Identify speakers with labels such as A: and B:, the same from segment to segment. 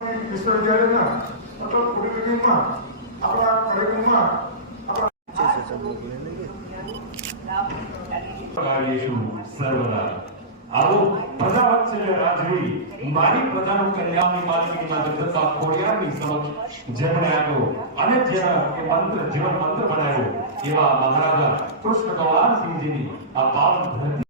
A: વિશ્વવિદ્યાલયના અથવા પોલિટેકનિકમાં આપણા કાર્યક્રમમાં
B: મારી પ્રજાનું કલ્યાણની માલકીમાં જગદત્તા ખોડિયારની સમક્ષ અને જેના એ મંત્ર જીવન આ પાવન ધરતી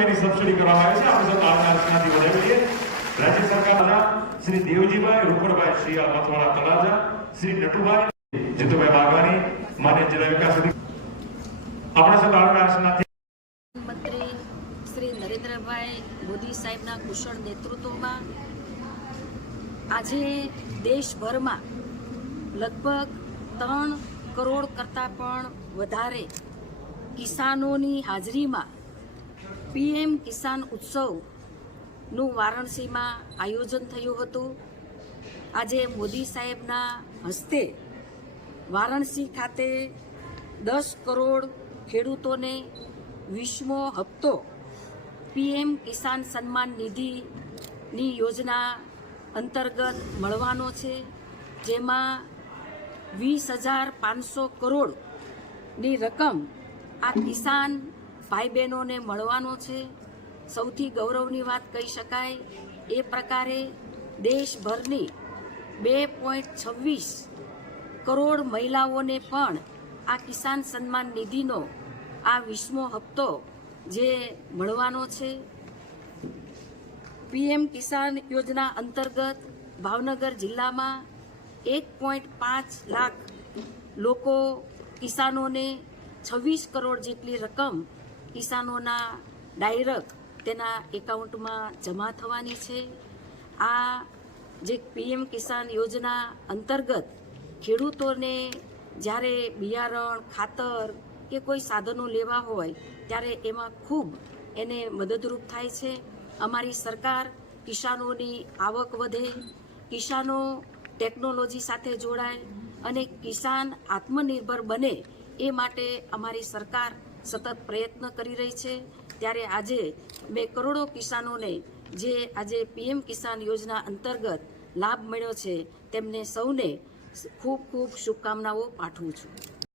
B: રૂપિયાની સબસિડી કરવામાં આવે છે. આપણે સૌ આજના અર્ચનાથી વધાવી લઈએ રાજ્ય સરકારના શ્રી દેવજીભાઈ રૂપરભાઈ શ્રી મથવાણા તળાજા, શ્રી નટુભાઈ, જીતુભાઈ વાઘવાની માન્ય જિલ્લા વિકાસ આપણે સૌ આજના અર્ચનાથી
C: મંત્રી શ્રી નરેન્દ્રભાઈ મોદી સાહેબના કુશળ નેતૃત્વમાં આજે દેશભરમાં લગભગ ત્રણ કરોડ કરતાં પણ વધારે કિસાનોની હાજરીમાં પીએમ કિસાન ઉત્સવનું વારાણસીમાં આયોજન થયું હતું. આજે મોદી સાહેબના હસ્તે વારાણસી ખાતે દસ કરોડ ખેડૂતોને વીસમો હપ્તો પીએમ કિસાન સન્માન નિધિની યોજના અંતર્ગત મળવાનો છે, જેમાં વીસ હજાર પાંચસો કરોડની રકમ આ કિસાન ભાઈ બહેનોને મળવાનો છે. સૌથી ગૌરવની વાત કહી શકાય, એ પ્રકારે દેશભરની બે પોઈન્ટ છવ્વીસ કરોડ મહિલાઓને પણ આ કિસાન સન્માન નિધિનો આ વીસમો હપ્તો જે મળવાનો છે. પીએમ કિસાન યોજના અંતર્ગત ભાવનગર જિલ્લામાં એક પોઈન્ટ પાંચ લાખ લોકો કિસાનોને છવ્વીસ કરોડ જેટલી રકમ કિસાનોના ડાયરેક્ટ તેના એકાઉન્ટમાં જમા થવાની છે. આ જે પીએમ કિસાન યોજના અંતર્ગત ખેડૂતોને જ્યારે બિયારણ, ખાતર કે કોઈ સાધનો લેવા હોય, ત્યારે એમાં ખૂબ એને મદદરૂપ થાય છે. અમારી સરકાર કિસાનોની આવક વધે, કિસાનો ટેકનોલોજી સાથે જોડાય અને કિસાન આત્મનિર્ભર બને એ માટે અમારી સરકાર સતત પ્રયત્ન કરી રહી છે. ત્યારે આજે બે કરોડો કિસાનોને જે આજે પીએમ કિસાન યોજના અંતર્ગત લાભ મળ્યો છે, તેમને સૌને ખૂબ ખૂબ શુભકામનાઓ પાઠવું છું.